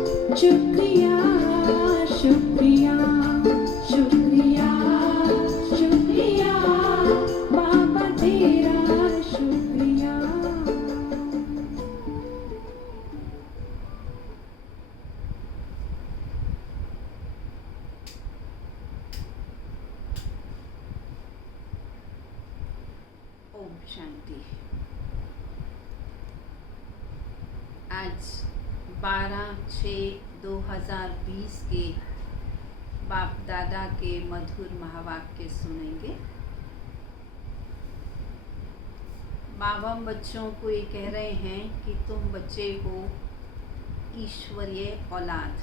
शुक्रिया शुक्रिया शुक्रिया शुक्रिया बाबा तेरा शुक्रिया। ओम शांति। आज 12/6/2020 के बाप दादा के मधुर महावाक्य सुनेंगे। बाबा बच्चों को ये कह रहे हैं कि तुम बच्चे हो ईश्वरीय औलाद।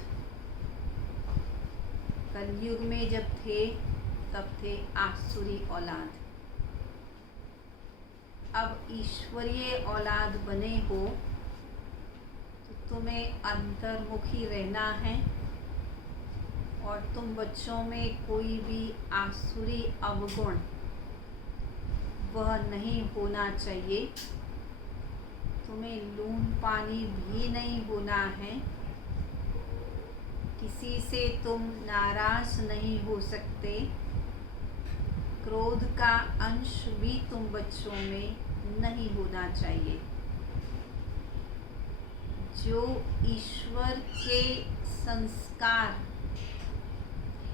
कलयुग में जब थे तब थे आसुरी औलाद। अब ईश्वरीय औलाद बने हो तो तुम्हें अंतर्मुखी रहना है और तुम बच्चों में कोई भी आसुरी अवगुण वह नहीं होना चाहिए। तुम्हें लून पानी भी नहीं होना है। किसी से तुम नाराज नहीं हो सकते। क्रोध का अंश भी तुम बच्चों में नहीं होना चाहिए। जो ईश्वर के संस्कार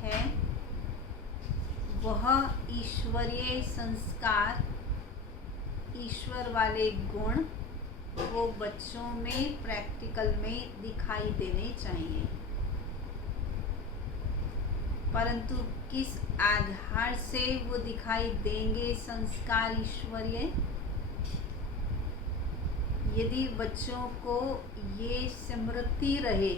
है वह ईश्वरीय संस्कार, ईश्वर वाले गुण वो बच्चों में प्रैक्टिकल में दिखाई देने चाहिए। परंतु किस आधार से वो दिखाई देंगे संस्कार ईश्वरीय? यदि बच्चों को ये स्मृति रहे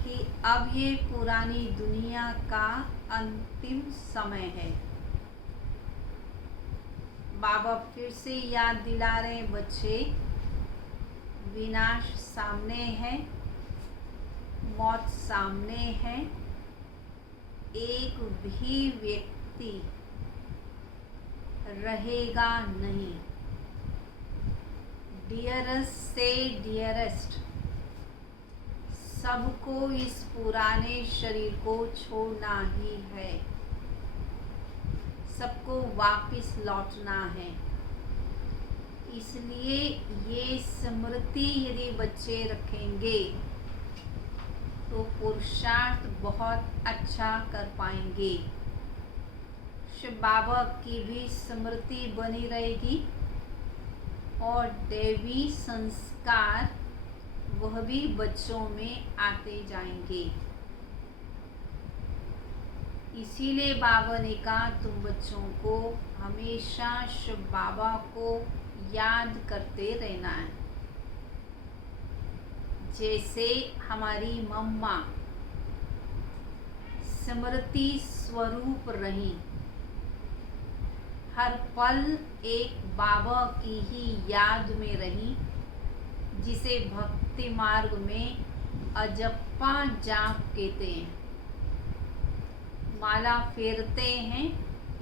कि अब ये पुरानी दुनिया का अंतिम समय है। बाबा फिर से याद दिला रहे बच्चे, विनाश सामने है, मौत सामने है। एक भी व्यक्ति रहेगा नहीं। डियरेस्ट से डियरेस्ट सबको इस पुराने शरीर को छोड़ना ही है। सबको वापस लौटना है। इसलिए ये स्मृति यदि बच्चे रखेंगे तो पुरुषार्थ बहुत अच्छा कर पाएंगे। शिव बाबा की भी स्मृति बनी रहेगी और दैवी संस्कार वह भी बच्चों में आते जाएंगे। इसीलिए बाबा ने कहा तुम बच्चों को हमेशा शिव बाबा को याद करते रहना है। जैसे हमारी मम्मा स्मृति स्वरूप रही, हर पल एक बाबा की ही याद में रही, जिसे भक्ति मार्ग में अजप्पा जाप कहते हैं। माला फेरते हैं,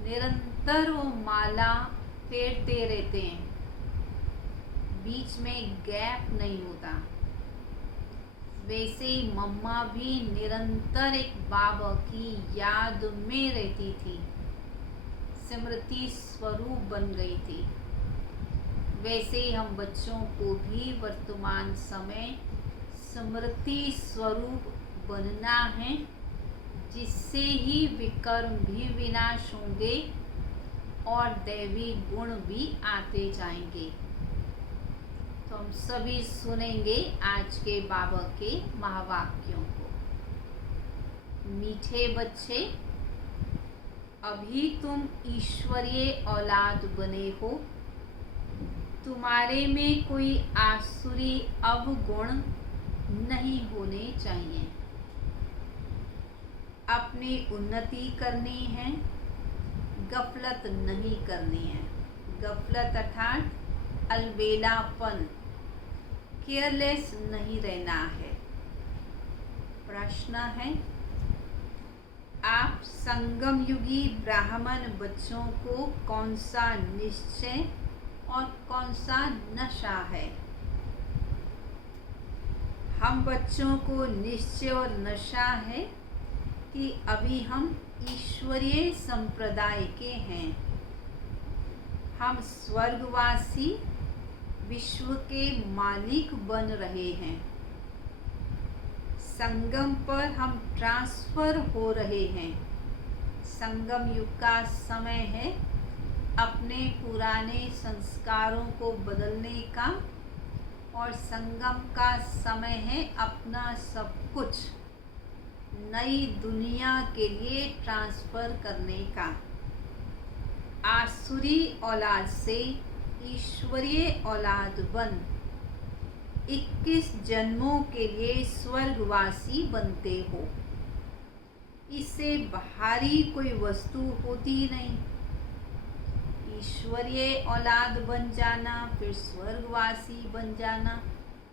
निरंतर वो माला फेरते रहते हैं, बीच में गैप नहीं होता। वैसे ही मम्मा भी निरंतर एक बाबा की याद में रहती थी, स्मृति स्वरूप बन गई थी। वैसे ही हम बच्चों को भी वर्तमान समय स्मृति स्वरूप बनना है, जिससे ही विकर्म भी विनाश होंगे और दैवी गुण भी आते जाएंगे। तो हम सभी सुनेंगे आज के बाबा के महावाक्यों को। मीठे बच्चे, अभी तुम ईश्वरीय औलाद बने हो। तुम्हारे में कोई आसुरी अवगुण नहीं होने चाहिए। अपनी उन्नति करनी है, गफलत नहीं करनी है। गफलत अर्थात अलबेलापन, केयरलेस नहीं रहना है। प्रश्न है, आप संगम युगी ब्राह्मण बच्चों को कौन सा निश्चय और कौन सा नशा है? हम बच्चों को निश्चय और नशा है कि अभी हम ईश्वरीय संप्रदाय के हैं। हम स्वर्गवासी विश्व के मालिक बन रहे हैं। संगम पर हम ट्रांसफर हो रहे हैं। संगम युग का समय है अपने पुराने संस्कारों को बदलने का, और संगम का समय है अपना सब कुछ नई दुनिया के लिए ट्रांसफर करने का। आसुरी औलाद से ईश्वरीय औलाद बन 21 जन्मों के लिए स्वर्गवासी बनते हो। इससे बाहरी कोई वस्तु होती नहीं। ईश्वरीय औलाद बन जाना, फिर स्वर्गवासी बन जाना,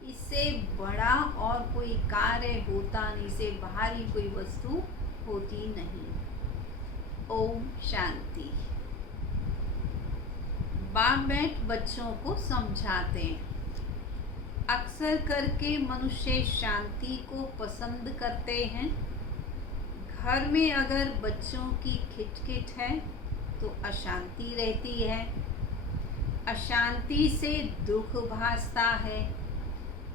इससे बड़ा और कोई कार्य होता नहीं, इससे बाहरी कोई वस्तु होती नहीं। ओम शांति। बाप बैठ बच्चों को समझाते हैं। अक्सर करके मनुष्य शांति को पसंद करते हैं। घर में अगर बच्चों की खिटखिट है तो अशांति रहती है। अशांति से दुख भासता है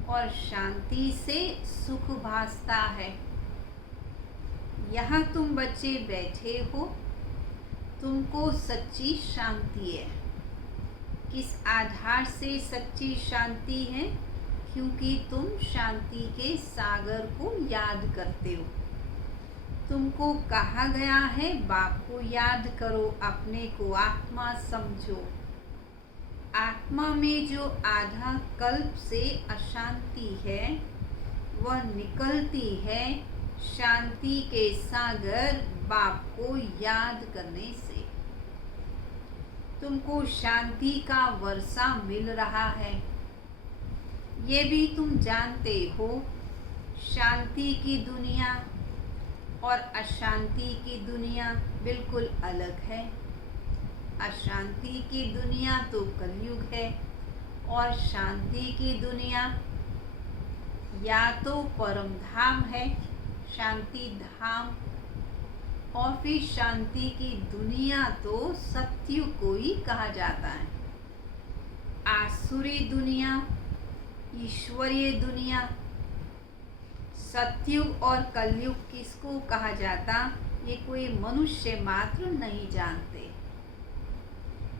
और शांति से सुख भासता है। यहाँ तुम बच्चे बैठे हो, तुमको सच्ची शांति है। किस आधार से सच्ची शांति है? क्योंकि तुम शांति के सागर को याद करते हो। तुमको कहा गया है बाप को याद करो, अपने को आत्मा समझो। आत्मा में जो आधा कल्प से अशांति है वह निकलती है शांति के सागर बाप को याद करने से। तुमको शांति का वर्षा मिल रहा है, ये भी तुम जानते हो। शांति की दुनिया और अशांति की दुनिया बिल्कुल अलग है। अशांति की दुनिया तो कलयुग है और शांति की दुनिया या तो परम धाम है, शांति धाम, और फिर शांति की दुनिया तो सत्युग को ही कहा जाता है। आसुरी दुनिया, ईश्वरीय दुनिया, सतयुग और कलयुग किसको कहा जाता, ये कोई मनुष्य मात्र नहीं जानते।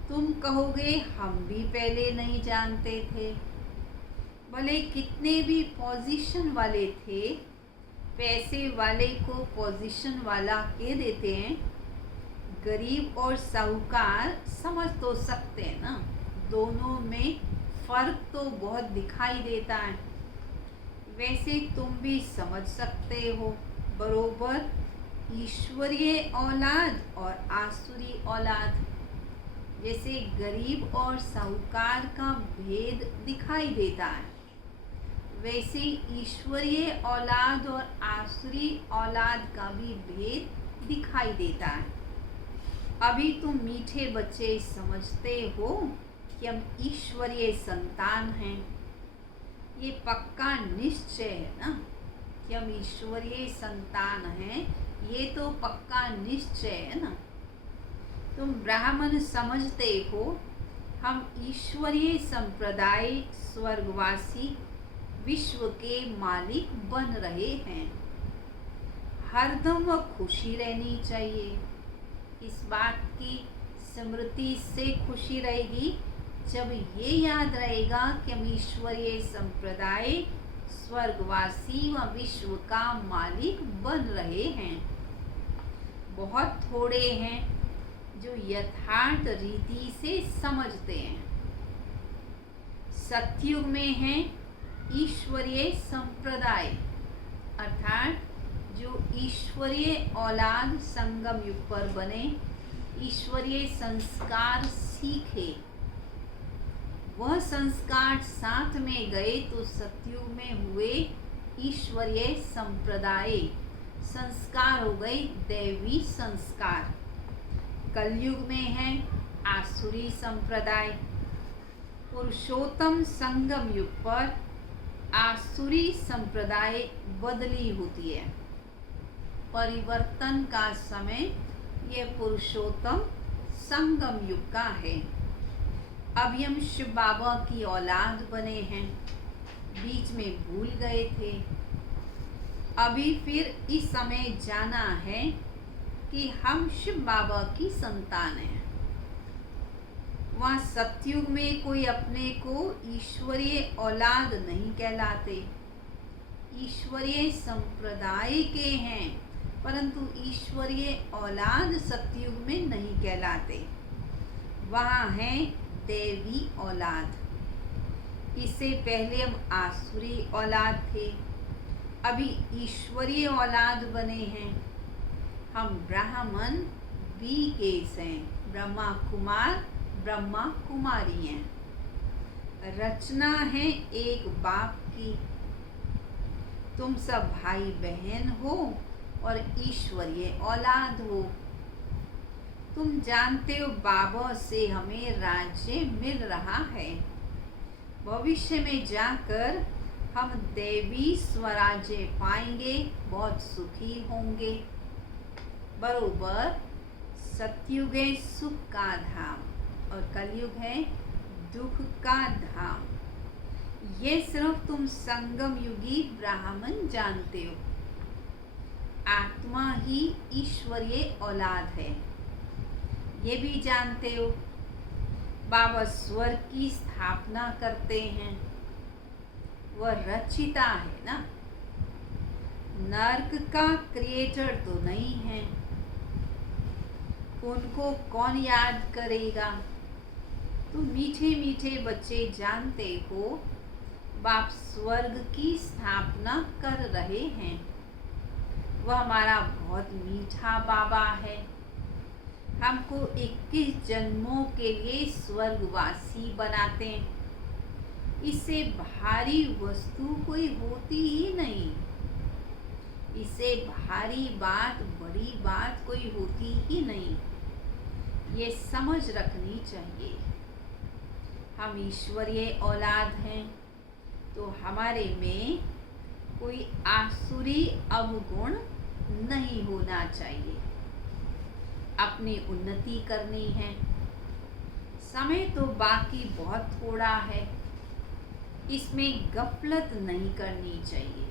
तुम कहोगे हम भी पहले नहीं जानते थे। भले कितने भी पोजीशन वाले थे, पैसे वाले को पोजीशन वाला कह देते हैं। गरीब और साहूकार समझ तो सकते हैं ना, दोनों में फर्क तो बहुत दिखाई देता है। वैसे तुम भी समझ सकते हो बरोबर ईश्वरीय औलाद और आसुरी औलाद। जैसे गरीब और साहूकार का भेद दिखाई देता है, वैसे ईश्वरीय औलाद और आसुरी औलाद का भी भेद दिखाई देता है। अभी तुम मीठे बच्चे समझते हो कि हम ईश्वरीय संतान हैं। ये पक्का निश्चय है ना कि हम ईश्वरीय संतान हैं, ये तो पक्का निश्चय है ना। तुम ब्राह्मण समझते हो हम ईश्वरीय संप्रदाय स्वर्गवासी विश्व के मालिक बन रहे हैं। हरदम खुशी रहनी चाहिए। इस बात की स्मृति से खुशी रहेगी जब ये याद रहेगा कि हम ईश्वरीय संप्रदाय स्वर्गवासी व विश्व का मालिक बन रहे हैं। बहुत थोड़े हैं जो यथार्थ रीति से समझते हैं। सतयुग में है ईश्वरीय संप्रदाय, अर्थात जो ईश्वरीय औलाद संगम युग पर बने, ईश्वरीय संस्कार सीखे, वह संस्कार साथ में गए तो सतयुग में हुए ईश्वरीय संप्रदाय संस्कार हो गए दैवी संस्कार। कलयुग में है आसुरी संप्रदाय। पुरुषोत्तम संगम युग पर आसुरी संप्रदाय बदली होती है। परिवर्तन का समय यह पुरुषोत्तम संगम युग का है। अभी हम शिव बाबा की औलाद बने हैं, बीच में भूल गए थे। अभी फिर इस समय जाना है कि हम शिव बाबा की संतान हैं। वहाँ सतयुग में कोई अपने को ईश्वरीय औलाद नहीं कहलाते। ईश्वरीय संप्रदाय के हैं, परंतु ईश्वरीय औलाद सतयुग में नहीं कहलाते। वहाँ है देवी औलाद। इससे पहले हम आसुरी औलाद थे, अभी ईश्वरीय औलाद बने हैं। हम ब्राह्मण बी केस हैं, ब्रह्मा कुमार ब्रह्मा कुमारी हैं। रचना है एक बाप की। तुम सब भाई बहन हो और ईश्वरीय औलाद हो। तुम जानते हो बाबा से हमें राज्य मिल रहा है। भविष्य में जाकर हम देवी स्वराज्य पाएंगे, बहुत सुखी होंगे। बरोबर सतयुग है सुख का धाम और कलयुग है दुख का धाम। ये सिर्फ तुम संगम युगी ब्राह्मण जानते हो। आत्मा ही ईश्वरीय औलाद है, ये भी जानते हो। बाबा स्वर्ग की स्थापना करते हैं, वह रचिता है ना, नर्क का क्रिएटर तो नहीं है। उनको कौन याद करेगा। तो मीठे मीठे बच्चे जानते हो, बाप स्वर्ग की स्थापना कर रहे हैं। वह हमारा बहुत मीठा बाबा है। हमको 21 जन्मों के लिए स्वर्गवासी बनाते हैं। इससे भारी वस्तु कोई होती ही नहीं। इससे भारी बात, बड़ी बात कोई होती ही नहीं। ये समझ रखनी चाहिए। हम ईश्वरीय औलाद हैं, तो हमारे में कोई आसुरी अवगुण नहीं होना चाहिए। अपनी उन्नति करनी है। समय तो बाकी बहुत थोड़ा है, इसमें गफलत नहीं करनी चाहिए।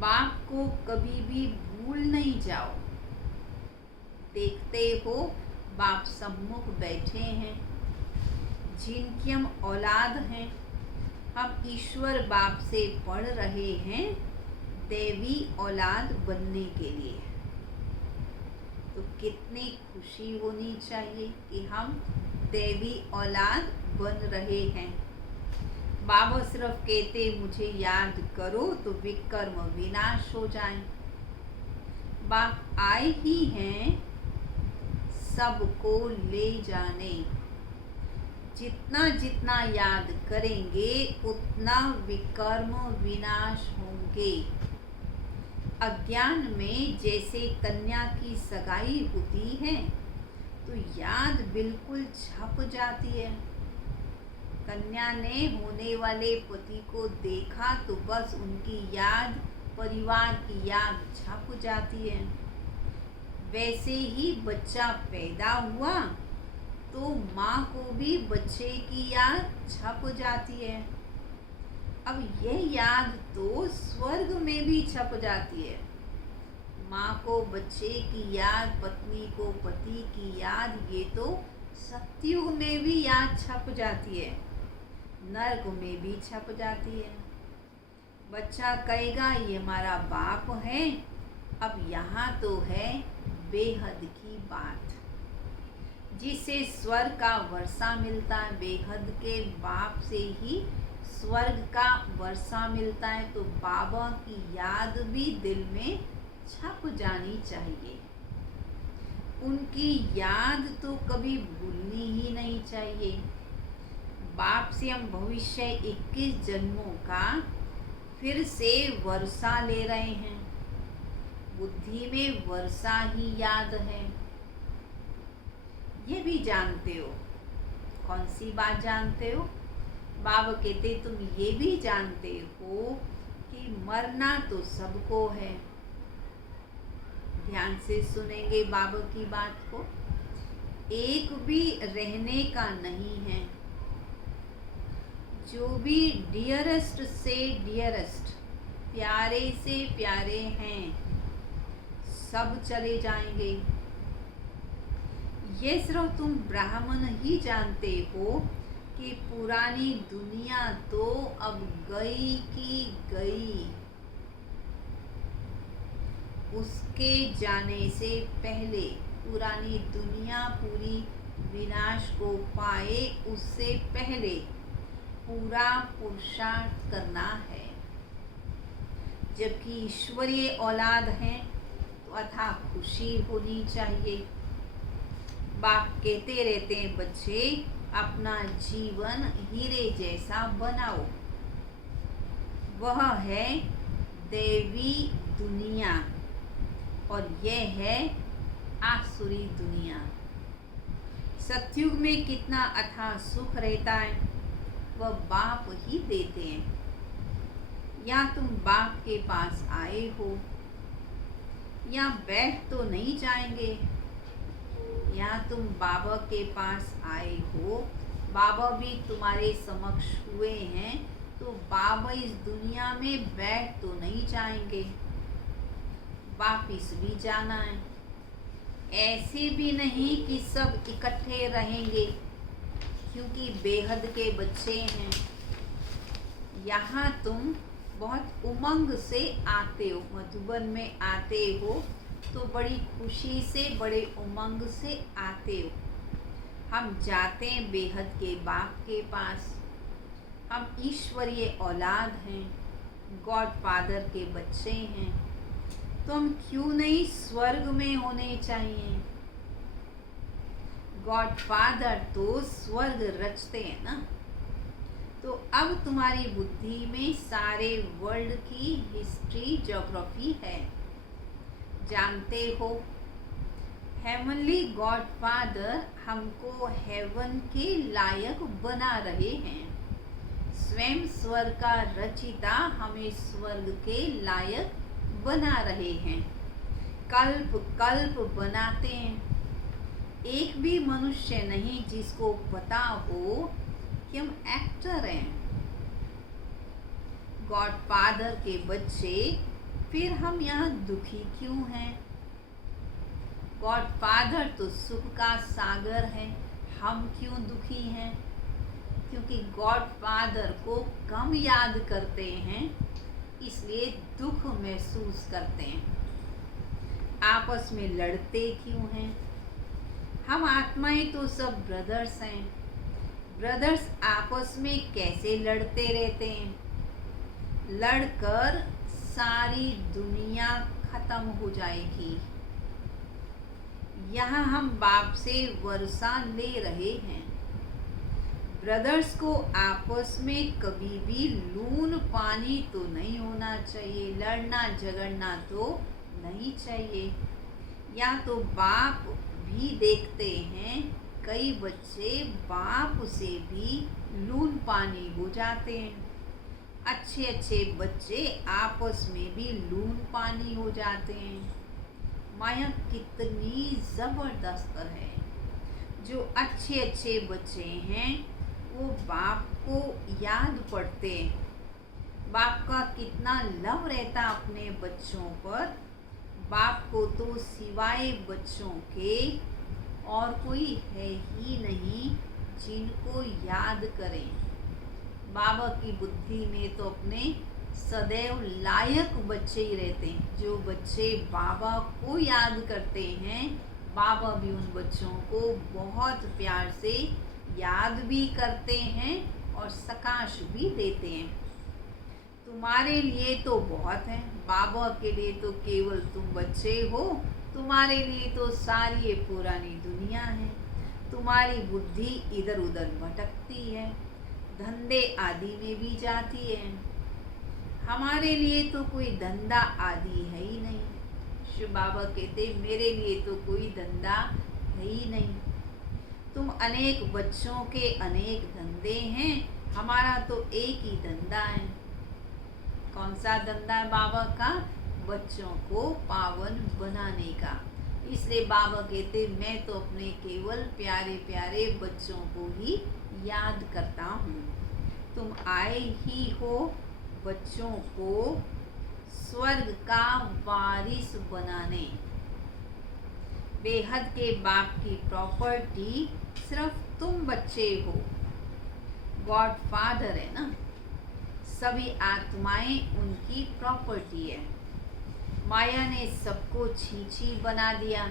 बाप को कभी भी भूल नहीं जाओ। देखते हो बाप सम्मुख बैठे हैं, जिनकी हम औलाद हैं। हम ईश्वर बाप से पढ़ रहे हैं देवी औलाद बनने के लिए। तो कितनी खुशी होनी चाहिए कि हम देवी औलाद बन रहे हैं। बाबा सिर्फ कहते मुझे याद करो तो विकर्म विनाश हो जाए। बाप आए ही हैं सबको ले जाने। जितना जितना याद करेंगे उतना विकर्म विनाश होंगे। अज्ञान में जैसे कन्या की सगाई होती है तो याद बिल्कुल छप जाती है। कन्या ने होने वाले पति को देखा तो बस उनकी याद, परिवार की याद छप जाती है। वैसे ही बच्चा पैदा हुआ तो माँ को भी बच्चे की याद छप जाती है। अब यह याद तो स्वर्ग में भी छप जाती है। माँ को बच्चे की याद, पत्नी को पति की याद, ये तो सतयुग में भी याद छप जाती है, नर्क में भी छप जाती है। बच्चा कहेगा ये हमारा बाप है। अब यहाँ तो है बेहद की बात, जिसे स्वर्ग का वर्षा मिलता है। बेहद के बाप से ही स्वर्ग का वर्षा मिलता है। तो बाबा की याद भी दिल में छप जानी चाहिए। उनकी याद तो कभी भूलनी ही नहीं चाहिए। बाप से हम भविष्य 21 जन्मों का फिर से वर्षा ले रहे हैं। बुद्धि में वर्षा ही याद है। ये भी जानते हो। कौन सी बात जानते हो? बाबा कहते तुम ये भी जानते हो कि मरना तो सबको है। ध्यान से सुनेंगे बाबा की बात को। एक भी रहने का नहीं है। जो भी डियरेस्ट से डियरेस्ट, प्यारे से प्यारे हैं, सब चले जाएंगे। ये सिर्फ तुम ब्राह्मण ही जानते हो कि पुरानी दुनिया तो अब गई की गई। उसके जाने से पहले पुरानी दुनिया पूरी विनाश को पाए, उससे पहले पूरा पुरुषार्थ करना है। जबकि ईश्वरीय औलाद हैं तो अथाह खुशी होनी चाहिए। बाप कहते रहते हैं बच्चे अपना जीवन हीरे जैसा बनाओ। वह है देवी दुनिया और यह है आसुरी दुनिया। सतयुग में कितना अथाह सुख रहता है वह बाप ही देते हैं। या तुम बाप के पास आए हो, या बैठ तो नहीं जाएंगे। या तुम बाबा के पास आए हो, बाबा भी तुम्हारे समक्ष हुए हैं, तो बाबा इस दुनिया में बैठ तो नहीं जाएंगे, वापिस भी जाना है। ऐसे भी नहीं कि सब इकट्ठे रहेंगे, क्योंकि बेहद के बच्चे हैं। यहाँ तुम बहुत उमंग से आते हो, मधुबन में आते हो तो बड़ी खुशी से, बड़े उमंग से आते हो। हम जाते हैं बेहद के बाप के पास। हम ईश्वरीय औलाद हैं, गॉड फादर के बच्चे हैं, तो हम क्यों नहीं स्वर्ग में होने चाहिए। गॉड फादर तो स्वर्ग रचते हैं ना। तो अब तुम्हारी बुद्धि में सारे वर्ल्ड की हिस्ट्री, ज्योग्राफी है। जानते हो हेवनली गॉड फादर हमको हेवन के लायक बना रहे हैं। स्वयं स्वर्ग का रचिता हमें स्वर्ग के लायक बना रहे हैं। कल्प कल्प बनाते हैं। एक भी मनुष्य नहीं जिसको पता हो कि हम एक्टर हैं, गॉड फादर के बच्चे। फिर हम यहाँ दुखी क्यों हैं? गॉड फादर तो सुख का सागर है, हम क्यों दुखी हैं? क्योंकि गॉड फादर को कम याद करते हैं, इसलिए दुख महसूस करते हैं। आपस में लड़ते क्यों हैं? हम आत्माएं तो सब ब्रदर्स हैं। ब्रदर्स आपस में कैसे लड़ते रहते हैं? लड़कर सारी दुनिया खत्म हो जाएगी। यहाँ हम बाप से वर्षा ले रहे हैं। ब्रदर्स को आपस में कभी भी लून पानी तो नहीं होना चाहिए, लड़ना झगड़ना तो नहीं चाहिए। या तो बाप भी देखते हैं कई बच्चे बाप से भी लून पानी हो जाते हैं। अच्छे अच्छे बच्चे आपस में भी लून पानी हो जाते हैं। माया कितनी ज़बरदस्त है। जो अच्छे अच्छे बच्चे हैं वो बाप को याद पड़ते हैं। बाप का कितना लव रहता अपने बच्चों पर। बाप को तो सिवाय बच्चों के और कोई है ही नहीं जिनको याद करें। बाबा की बुद्धि में तो अपने सदैव लायक बच्चे ही रहते हैं। जो बच्चे बाबा को याद करते हैं, बाबा भी उन बच्चों को बहुत प्यार से याद भी करते हैं और सकाश भी देते हैं। तुम्हारे लिए तो बहुत है, बाबा के लिए तो केवल तुम बच्चे हो। तुम्हारे लिए तो सारी ये पुरानी दुनिया है। तुम्हारी बुद्धि इधर उधर भटकती है, धंधे आदि में भी जाती है। हमारे लिए तो कोई धंधा आदि है ही नहीं। शिव बाबा कहते मेरे लिए तो कोई धंधा है ही नहीं। तुम अनेक बच्चों के अनेक धंधे हैं, हमारा तो एक ही धंधा है। कौन सा धंधा है बाबा का? बच्चों को पावन बनाने का। इसलिए बाबा कहते मैं तो अपने केवल प्यारे प्यारे बच्चों को ही याद करता हूँ। तुम आए ही हो बच्चों को स्वर्ग का वारिस बनाने। बेहद के बाप की प्रॉपर्टी सिर्फ तुम बच्चे हो। गॉड फादर है ना, सभी आत्माएं उनकी प्रॉपर्टी है। माया ने सबको छींची बना दिया,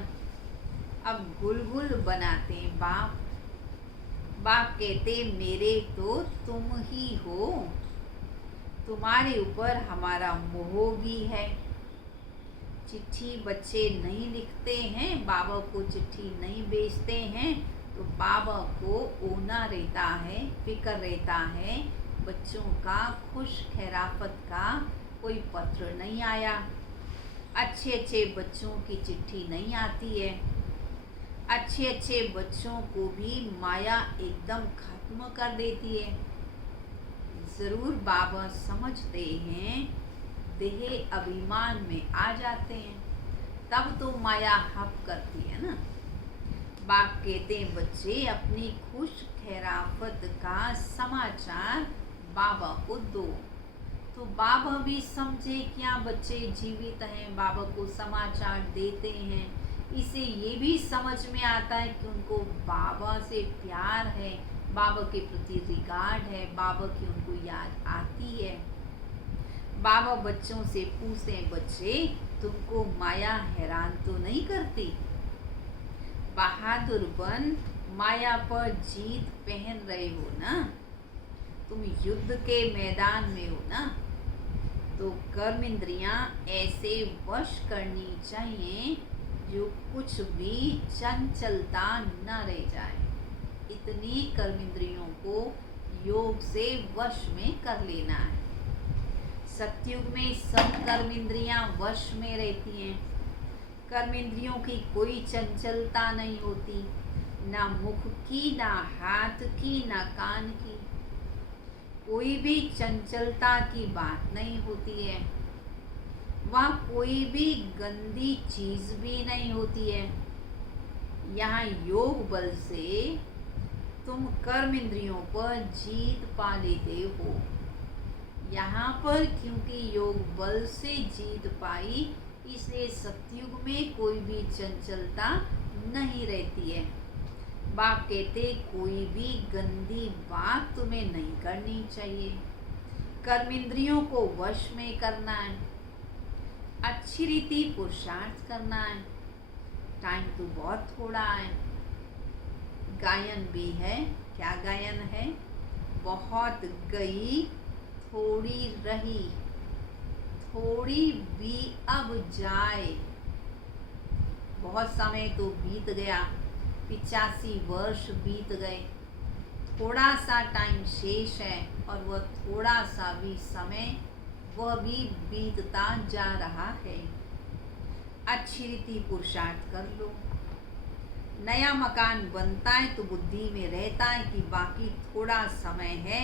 अब गुलगुल बनाते हैं बाप। बाप कहते मेरे तो तुम ही हो, तुम्हारे ऊपर हमारा मोह भी है। चिट्ठी बच्चे नहीं लिखते हैं, बाबा को चिट्ठी नहीं भेजते हैं, तो बाबा को ओना रहता है, फिक्र रहता है। बच्चों का खुश खैराफत का कोई पत्र नहीं आया, अच्छे अच्छे बच्चों की चिट्ठी नहीं आती है। अच्छे अच्छे बच्चों को भी माया एकदम खत्म कर देती है। ज़रूर बाबा समझते हैं, देह अभिमान में आ जाते हैं, तब तो माया हप करती है ना। बाप कहते हैं बच्चे अपनी खुश खैराफत का समाचार बाबा को दो। तो बाबा भी समझे क्या बच्चे जीवित हैं, बाबा को समाचार देते हैं। इसे ये भी समझ में आता है कि उनको बाबा से प्यार है, बाबा के प्रति रिगार्ड है, बाबा की उनको याद आती है। बाबा बच्चों से पूछते हैं बच्चे तुमको माया हैरान तो नहीं करती? बहादुर बन माया पर जीत पहन रहे हो ना, तुम युद्ध के मैदान में हो ना, तो कर्म इंद्रियां ऐसे वश करनी चाहिए जो कुछ भी चंचलता न रह जाए। इतनी कर्म इंद्रियों को योग से वश में कर लेना है। सतयुग में सब कर्म इंद्रियां वश में रहती हैं। कर्म इंद्रियों की कोई चंचलता नहीं होती, ना मुख की, ना हाथ की, ना कान की। कोई भी चंचलता की बात नहीं होती है। वहाँ कोई भी गंदी चीज भी नहीं होती है। यहाँ योग बल से तुम कर्म इंद्रियों पर जीत पा लेते हो। यहाँ पर क्योंकि योग बल से जीत पाई, इसलिए सतयुग में कोई भी चंचलता नहीं रहती है। बाप कहते कोई भी गंदी बात तुम्हें नहीं करनी चाहिए। कर्म इंद्रियों को वश में करना है, अच्छी रीति पुरुषार्थ करना है। टाइम तो बहुत थोड़ा है। गायन भी है, क्या गायन है? बहुत गई थोड़ी रही, थोड़ी भी अब जाए। बहुत समय तो बीत गया, 85 वर्ष बीत गए, थोड़ा सा टाइम शेष है और वह थोड़ा सा भी समय वह भी बीतता जा रहा है। अच्छी रीति पुरुषार्थ कर लो। नया मकान बनता है तो बुद्धि में रहता है कि बाकी थोड़ा समय है,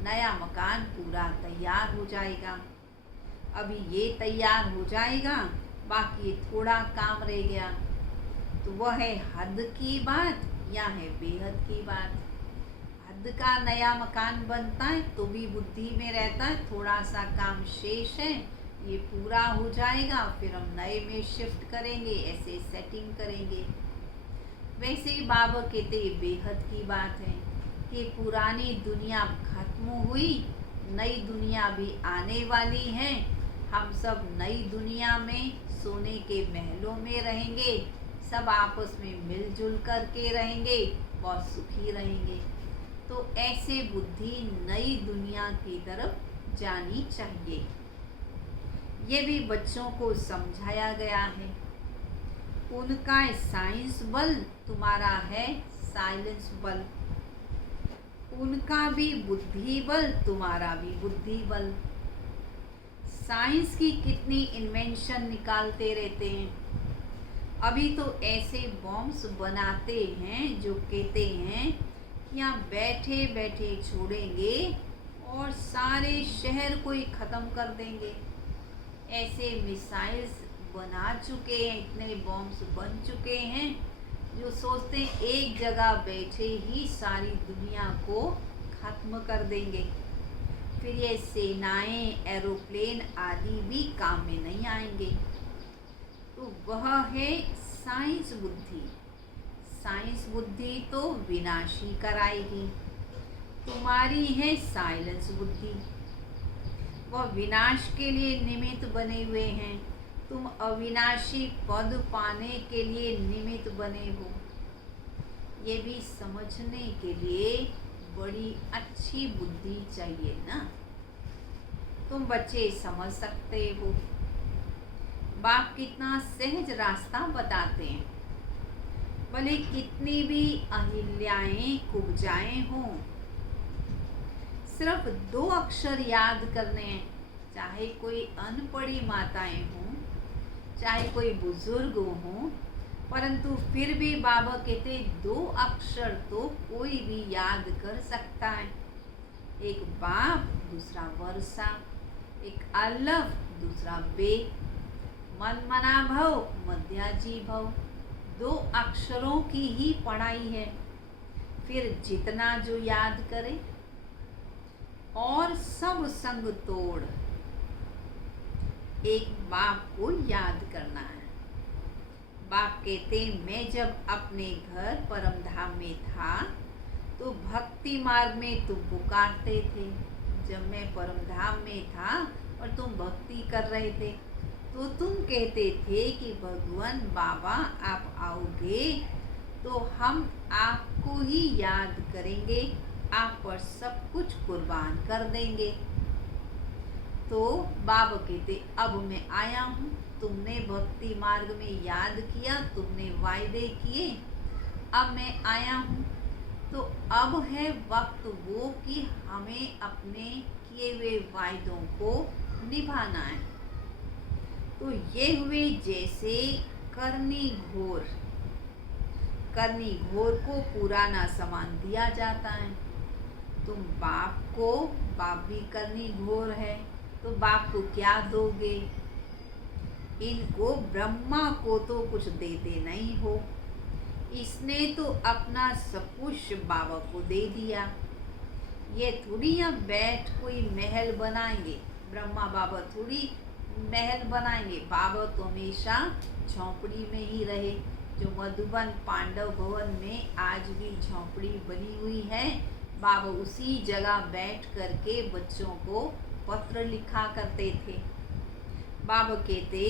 नया मकान पूरा तैयार हो जाएगा। अभी ये तैयार हो जाएगा, बाकी थोड़ा काम रह गया। तो वह है हद की बात या है बेहद की बात। हद का नया मकान बनता है तो भी बुद्धि में रहता है थोड़ा सा काम शेष है, ये पूरा हो जाएगा, फिर हम नए में शिफ्ट करेंगे, ऐसे सेटिंग करेंगे। वैसे ही बाबा कहते बेहद की बात है कि पुरानी दुनिया खत्म हुई, नई दुनिया भी आने वाली है। हम सब नई दुनिया में सोने के महलों में रहेंगे, सब आपस में मिलजुल करके रहेंगे, बहुत सुखी रहेंगे। तो ऐसे बुद्धि नई दुनिया की तरफ जानी चाहिए। ये भी बच्चों को समझाया गया है। उनका साइंस बल, तुम्हारा है साइलेंस बल। उनका भी बुद्धि बल, तुम्हारा भी बुद्धि बल। साइंस की कितनी इन्वेंशन निकालते रहते हैं। अभी तो ऐसे बॉम्ब्स बनाते हैं जो कहते हैं यहाँ बैठे बैठे छोड़ेंगे और सारे शहर को ही ख़त्म कर देंगे। ऐसे मिसाइल्स बना चुके हैं, इतने बॉम्ब्स बन चुके हैं जो सोचते हैं एक जगह बैठे ही सारी दुनिया को ख़त्म कर देंगे। फिर ये सेनाएं, एरोप्लेन आदि भी काम में नहीं आएंगे। तो वह है साइंस बुद्धि। साइंस बुद्धि तो विनाशी कराएगी। तुम्हारी है साइलेंस बुद्धि, वह विनाश के लिए निमित्त बने हुए हैं। तुम अविनाशी पद पाने के लिए निमित्त बने हो। ये भी समझने के लिए बड़ी अच्छी बुद्धि चाहिए ना। तुम बच्चे समझ सकते हो। बाप कितना सहज रास्ता बताते हैं। भले कितनी भी अहिल्याएं कुब्जाएं हों, सिर्फ 2 अक्षर याद करने हैं। चाहे कोई अनपढ़ी माताएं हों, चाहे कोई बुजुर्ग हों, परंतु फिर भी बाबा कहते 2 अक्षर तो कोई भी याद कर सकता है। एक बाप, दूसरा वर्षा। एक अलफ, दूसरा बे। मन मना भव, मध्याजी भव। 2 अक्षरों की ही पढ़ाई है। फिर जितना जो याद करे और सब संग तोड़ एक बाप को याद करना है। बाप कहते मैं जब अपने घर परमधाम में था तो भक्ति मार्ग में तुम पुकारते थे। जब मैं परमधाम में था और तुम भक्ति कर रहे थे तो तुम कहते थे कि भगवान बाबा आप आओगे तो हम आपको ही याद करेंगे, आप पर सब कुछ कुर्बान कर देंगे। तो बाबा कहते अब मैं आया हूँ, तुमने भक्ति मार्ग में याद किया, तुमने वायदे किए, अब मैं आया हूँ। तो अब है वक्त वो कि हमें अपने किए हुए वायदों को निभाना है। तो ये हुए जैसे करनी घोर। करनी घोर को पुराना सामान दिया जाता है। तुम बाप को, बाप भी करनी घोर है, तो बाप को क्या दोगे? इनको ब्रह्मा को तो कुछ देते नहीं हो। इसने तो अपना सब कुछ बाबा को दे दिया। ये थोड़ी यहाँ बैठ कोई महल बनाएंगे, ब्रह्मा बाबा थोड़ी महल बनाएंगे। बाबा तो हमेशा झोंपड़ी में ही रहे। जो मधुबन पांडव भवन में आज भी झोंपड़ी बनी हुई है, बाबा उसी जगह बैठ करके बच्चों को पत्र लिखा करते थे। बाबा कहते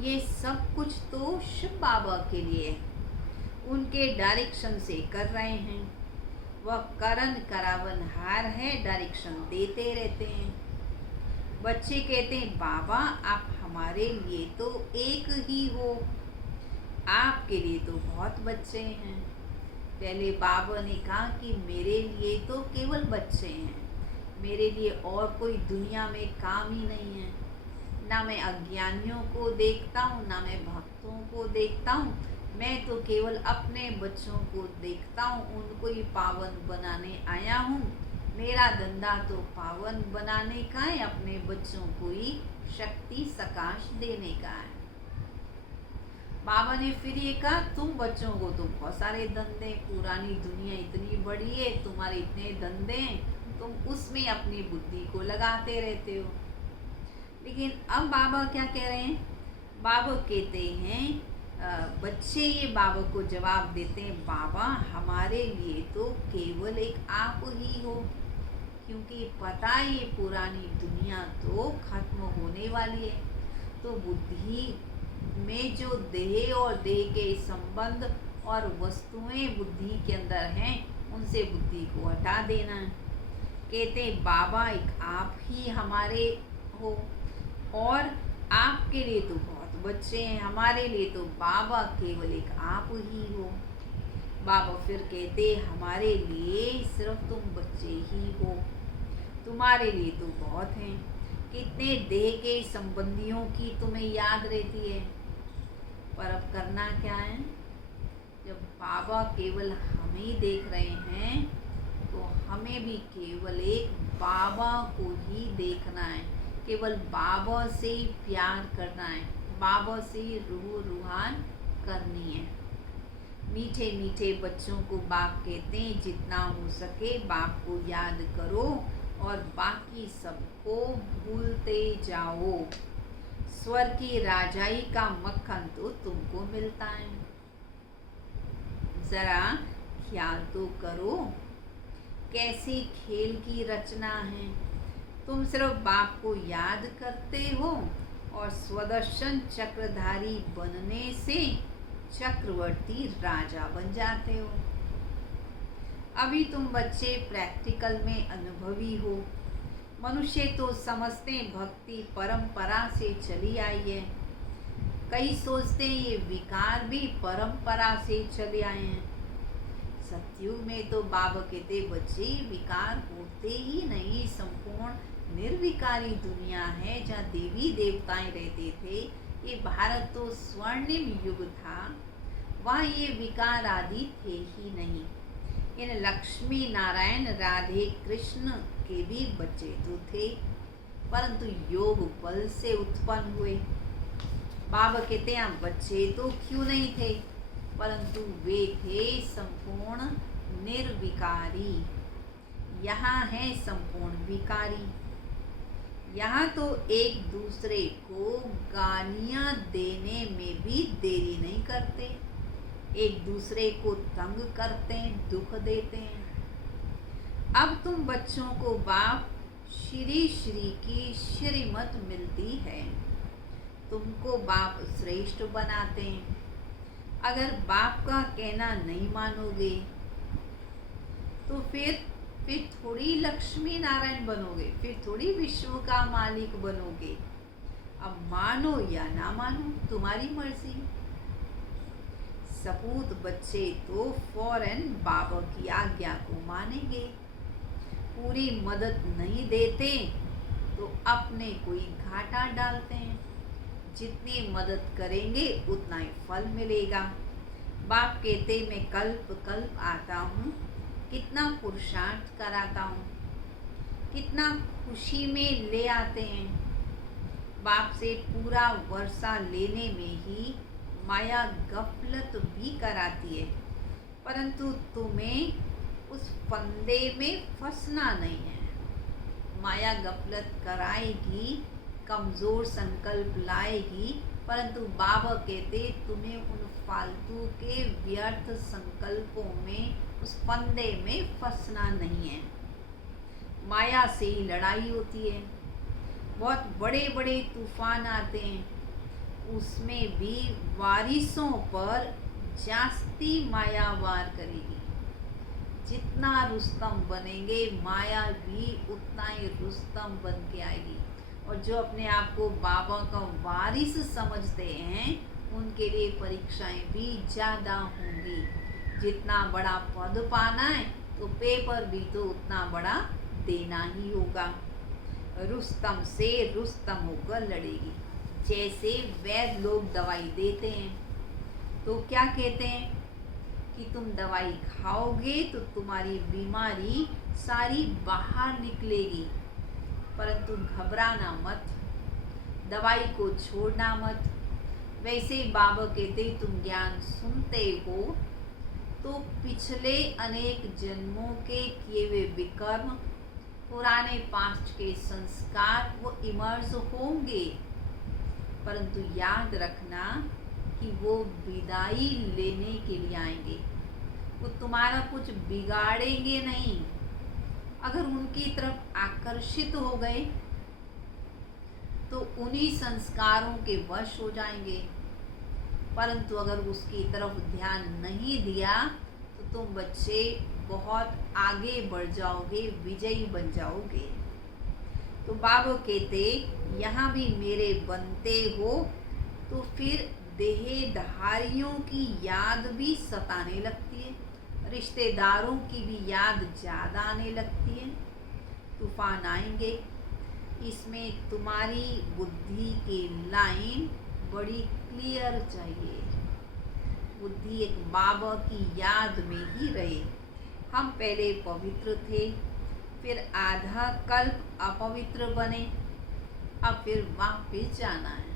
ये सब कुछ तो शिव बाबा के लिए है, उनके डायरेक्शन से कर रहे हैं। वह करण करावनहार है, डायरेक्शन देते रहते हैं। बच्चे कहते हैं बाबा आप हमारे लिए तो एक ही हो, आपके लिए तो बहुत बच्चे हैं। पहले बाबा ने कहा कि मेरे लिए तो केवल बच्चे हैं, मेरे लिए और कोई दुनिया में काम ही नहीं है। ना मैं अज्ञानियों को देखता हूँ, ना मैं भक्तों को देखता हूँ, मैं तो केवल अपने बच्चों को देखता हूँ, उनको ही पावन बनाने आया हूँ। मेरा धंधा तो पावन बनाने का है, अपने बच्चों को ही शक्ति सकाश देने का है। बाबा ने फिर ये कहा तुम बच्चों को तो बहुत सारे धंधे, पुरानी दुनिया इतनी बड़ी है, तुम्हारे इतने धंधे हैं, तुम उसमें अपनी बुद्धि को लगाते रहते हो। लेकिन अब बाबा क्या कह रहे हैं? बाबा कहते हैं बच्चे ये बाबा को जवाब देते हैं बाबा हमारे लिए तो केवल एक आप ही हो, क्योंकि पता है ये पुरानी दुनिया तो खत्म होने वाली है। तो बुद्धि में जो देह और देह के संबंध और वस्तुएं बुद्धि के अंदर हैं, उनसे बुद्धि को हटा देना है। कहते बाबा एक आप ही हमारे हो, और आपके लिए तो बहुत बच्चे हैं, हमारे लिए तो बाबा केवल एक आप ही हो। बाबा फिर कहते हमारे लिए सिर्फ तुम बच्चे ही हो, तुम्हारे लिए तो बहुत हैं। कितने देह के संबंधियों की तुम्हें याद रहती है, पर अब करना क्या है? जब बाबा केवल हम ही देख रहे हैं तो हमें भी केवल एक बाबा को ही देखना है, केवल बाबा से ही प्यार करना है, बाबा से ही रूह रूहान करनी है। मीठे मीठे बच्चों को बाप कहते हैं, जितना हो सके बाप को याद करो और बाकी सबको भूलते जाओ। स्वर की राजाई का मक्खन तो तुमको मिलता है, जरा ख्याल तो करो कैसी खेल की रचना है। तुम सिर्फ बाप को याद करते हो और स्वदर्शन चक्रधारी बनने से चक्रवर्ती राजा बन जाते हो। अभी तुम बच्चे प्रैक्टिकल में अनुभवी हो। मनुष्य तो समझते भक्ति परंपरा से चली आई है, कई सोचते हैं ये विकार भी परंपरा से चले आए हैं। सतयुग में तो बाबा कहते बच्चे विकार होते ही नहीं, संपूर्ण निर्विकारी दुनिया है जहाँ देवी देवताएं रहते थे। ये भारत तो स्वर्णिम युग था, वहाँ ये विकार आदि थे ही नहीं। इन लक्ष्मी नारायण राधे कृष्ण के भी बच्चे तो थे, परंतु योग बल से उत्पन्न हुए। बाबा कहते हैं बच्चे तो क्यों नहीं थे, परंतु वे थे संपूर्ण निर्विकारी। यहाँ है संपूर्ण विकारी। यहाँ तो एक दूसरे को गालियाँ देने में भी देरी नहीं करते, एक दूसरे को तंग करते हैं, दुख देते हैं। अब तुम बच्चों को बाप श्री श्री की श्रीमत मिलती है, तुमको बाप श्रेष्ठ बनाते हैं। अगर बाप का कहना नहीं मानोगे तो फिर थोड़ी लक्ष्मी नारायण बनोगे, फिर थोड़ी विश्व का मालिक बनोगे। अब मानो या ना मानो तुम्हारी मर्जी। सपूत बच्चे तो फौरन बाबा की आज्ञा को मानेंगे, पूरी मदद नहीं देते तो अपने कोई घाटा डालते हैं। जितनी मदद करेंगे उतना ही फल मिलेगा। बाप कहते मैं कल्प कल्प आता हूँ, कितना पुरुषार्थ कराता हूँ, कितना खुशी में ले आते हैं। बाप से पूरा वर्षा लेने में ही माया गफलत भी कराती है, परंतु तुम्हें उस फंदे में फंसना नहीं है। माया गफलत कराएगी, कमज़ोर संकल्प लाएगी, परंतु बाबा कहते तुम्हें उन फालतू के व्यर्थ संकल्पों में, उस फंदे में फंसना नहीं है। माया से ही लड़ाई होती है, बहुत बड़े बड़े तूफान आते हैं, उसमें भी वारिसों पर जास्ती माया वार करेगी। जितना रुस्तम बनेंगे माया भी उतना ही रुस्तम बन के आएगी। और जो अपने आप को बाबा का वारिस समझते हैं उनके लिए परीक्षाएं भी ज़्यादा होंगी। जितना बड़ा पद पाना है तो पेपर भी तो उतना बड़ा देना ही होगा। रुस्तम से रुस्तम होकर लड़ेगी। जैसे वैद्य लोग दवाई देते हैं तो क्या कहते हैं कि तुम दवाई खाओगे तो तुम्हारी बीमारी सारी बाहर निकलेगी, परंतु घबराना मत, दवाई को छोड़ना मत। वैसे बाबा कहते तुम ज्ञान सुनते हो तो पिछले अनेक जन्मों के किए हुए विकर्म, पुराने पास्ट के संस्कार वो इमर्ज होंगे, परंतु याद रखना कि वो विदाई लेने के लिए आएंगे। वो तुम्हारा कुछ बिगाड़ेंगे नहीं। अगर उनकी तरफ आकर्षित हो गए तो उन्हीं संस्कारों के वश हो जाएंगे, परंतु अगर उसकी तरफ ध्यान नहीं दिया तो तुम बच्चे बहुत आगे बढ़ जाओगे, विजयी बन जाओगे। तो बाबा कहते यहाँ भी मेरे बनते हो तो फिर देहधारियों की याद भी सताने लगती है, रिश्तेदारों की भी याद ज़्यादा आने लगती है। तूफान आएंगे, इसमें तुम्हारी बुद्धि की लाइन बड़ी क्लियर चाहिए। बुद्धि एक बाबा की याद में ही रहे, हम पहले पवित्र थे, फिर आधा कल्प अपवित्र बने, अब फिर वापस जाना है।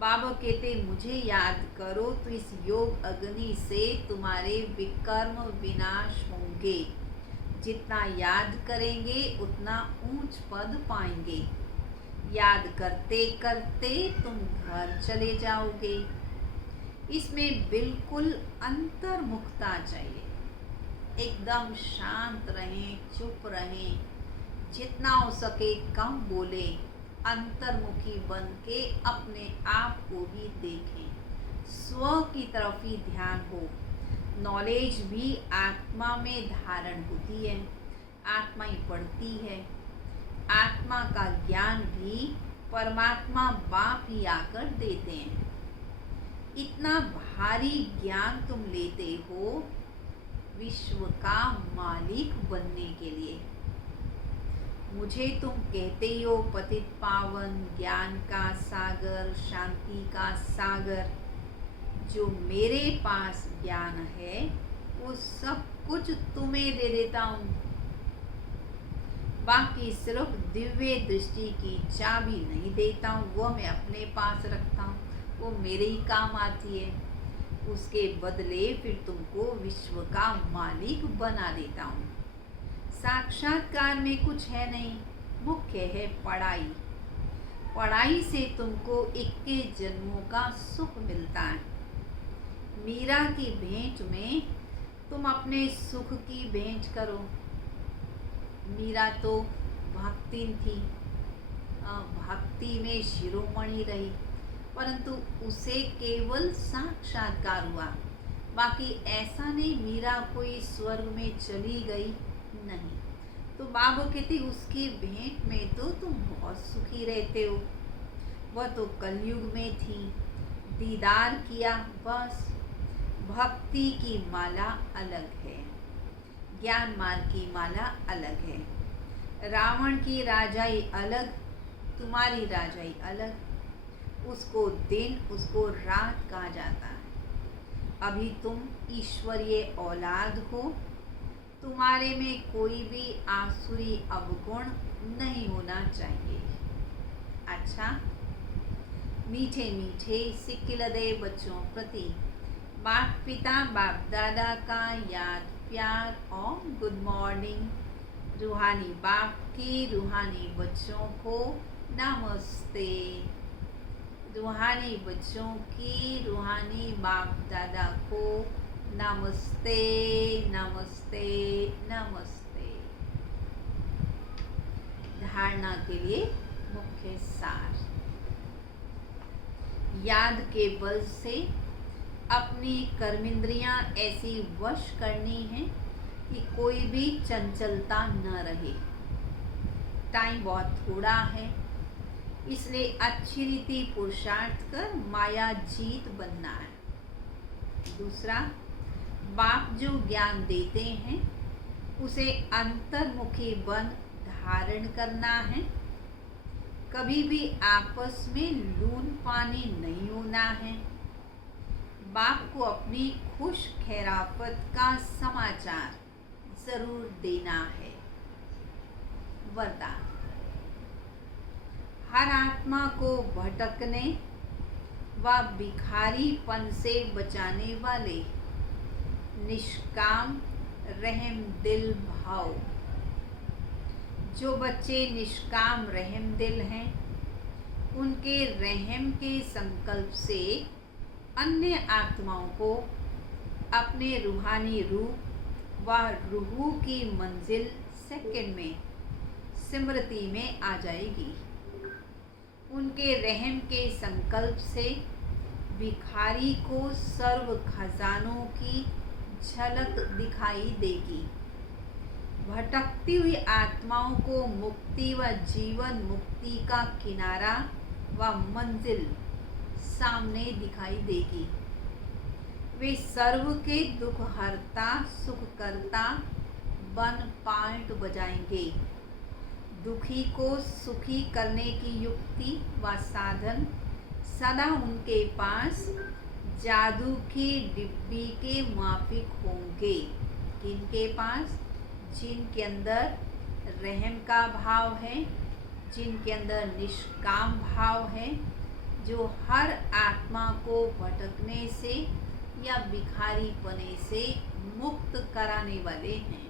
बाबा कहते मुझे याद करो तो इस योग अग्नि से तुम्हारे विकर्म विनाश होंगे। जितना याद करेंगे उतना ऊंच पद पाएंगे। याद करते करते तुम घर चले जाओगे। इसमें बिल्कुल अंतर्मुखता चाहिए। एकदम शांत रहें, चुप रहें, जितना हो सके कम बोले, अंतर्मुखी बन के अपने आप को भी देखें। स्व की तरफ ही ध्यान हो। नॉलेज भी आत्मा में धारण होती है, आत्मा ही पढ़ती है। आत्मा का ज्ञान भी परमात्मा बाप ही आकर देते हैं। इतना भारी ज्ञान तुम लेते हो विश्व का मालिक बनने के लिए। मुझे तुम कहते ही हो पतित पावन, ज्ञान का सागर, शांति का सागर। जो मेरे पास ज्ञान है वो सब कुछ तुम्हें दे देता हूँ। बाकी सिर्फ दिव्य दृष्टि की चाबी नहीं देता हूँ, वो मैं अपने पास रखता हूँ, वो मेरे ही काम आती है। उसके बदले फिर तुमको विश्व का मालिक बना देता हूँ। साक्षात्कार में कुछ है नहीं, मुख्य है पढ़ाई। पढ़ाई से तुमको 21 जन्मों का सुख मिलता है। मीरा की भेंट में तुम अपने सुख की भेंट करो। मीरा तो भक्तिन थी, भक्ति में शिरोमणि रही, परंतु उसे केवल साक्षात्कार हुआ। बाकी ऐसा नहीं मीरा कोई स्वर्ग में चली गई, नहीं। तो बाबा कहते उसकी भेंट में तो तुम बहुत सुखी रहते हो। वह तो कलयुग में थी, दीदार किया बस। भक्ति की माला अलग है, ज्ञान मार्ग की माला अलग है। रावण की राजाई अलग, तुम्हारी राजाई अलग। उसको दिन, उसको रात कहा जाता है। अभी तुम ईश्वरीय औलाद हो, तुम्हारे में कोई भी आसुरी अवगुण नहीं होना चाहिए। अच्छा, मीठे मीठे सिक्किलदे बच्चों प्रति माता पिता बाप दादा का याद प्यार और गुड मॉर्निंग। रूहानी बाप की रूहानी बच्चों को नमस्ते। रूहानी बच्चों की रूहानी बाप दादा को नमस्ते नमस्ते नमस्ते। धारणा के लिए मुख्य सार। याद के बल से अपनी कर्मेंद्रियां ऐसी वश करनी है कि कोई भी चंचलता न रहे। टाइम बहुत थोड़ा है, इसलिए अच्छी रीति पुरुषार्थ कर माया जीत बनना है। दूसरा, बाप जो ज्ञान देते हैं उसे अंतर्मुखी बन धारण करना है। कभी भी आपस में लून पानी नहीं होना है। बाप को अपनी खुश खैरापत का समाचार जरूर देना है। वरदान। हर आत्मा को भटकने व भिखारीपन से बचाने वाले निष्काम रहम दिल भाव। जो बच्चे निष्काम रहम दिल हैं, उनके रहम के संकल्प से अन्य आत्माओं को अपने रूहानी रूप व रूह की मंजिल सेकंड में स्मृति में आ जाएगी। उनके रहम के संकल्प से भिखारी को सर्व खजानों की झलक दिखाई देगी। भटकती हुई आत्माओं को मुक्ति व जीवन मुक्ति का किनारा व मंजिल सामने दिखाई देगी। वे सर्व के दुख हरता सुख करता बन पार्ट बजाएंगे। दुखी को सुखी करने की युक्ति व साधन सदा उनके पास जादू की डिब्बी के माफिक होंगे। किनके पास? जिनके अंदर रहम का भाव है, जिनके अंदर निष्काम भाव है, जो हर आत्मा को भटकने से या भिखारीपने से मुक्त कराने वाले हैं।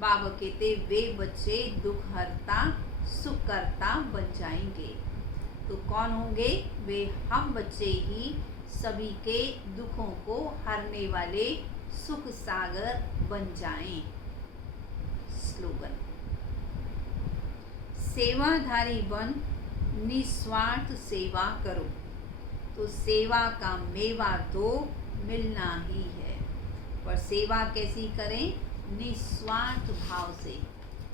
बाबा कहते वे बच्चे दुख हरता सुख करता बन जाएंगे। तो कौन होंगे? वे हम बच्चे ही सभी के दुखों को हरने वाले सुख सागर बन जाएं। स्लोगन: सेवाधारी बन निस्वार्थ सेवा करो, तो सेवा का मेवा तो मिलना ही है। पर सेवा कैसी करें? निस्वार्थ भाव से।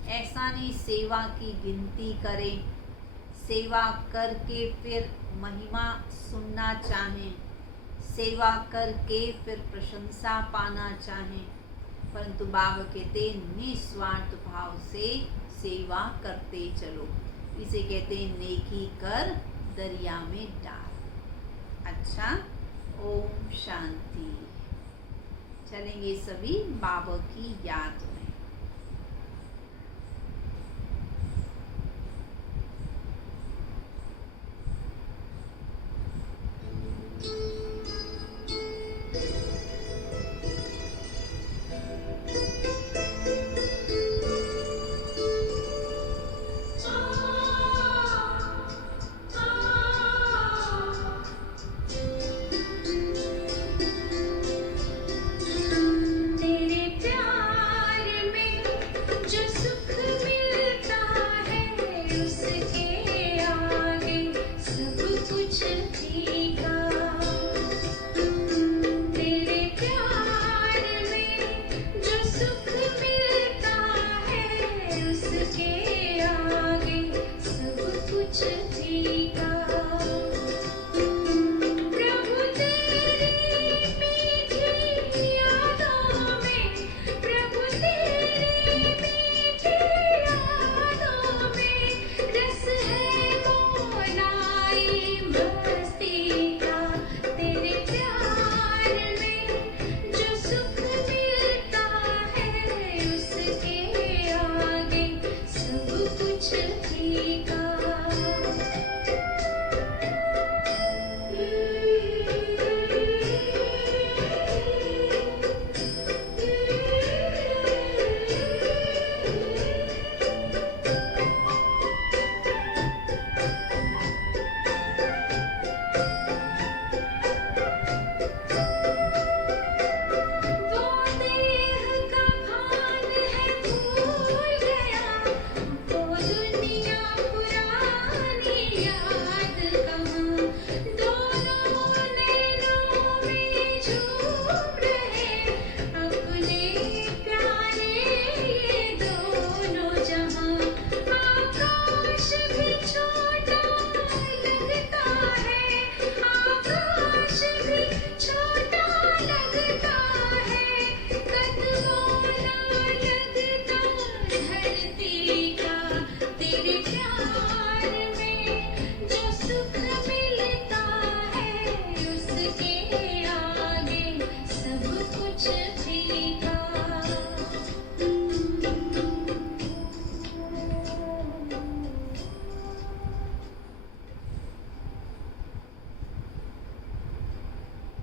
ऐसा नहीं सेवा की गिनती करें, सेवा करके फिर महिमा सुनना चाहें, सेवा करके फिर प्रशंसा पाना चाहें, परंतु बाबा कहते निस्वार्थ भाव से सेवा करते चलो। इसे कहते हैं नेकी कर दरिया में डाल। अच्छा, ओम शांति। चलेंगे सभी बाबा की याद में।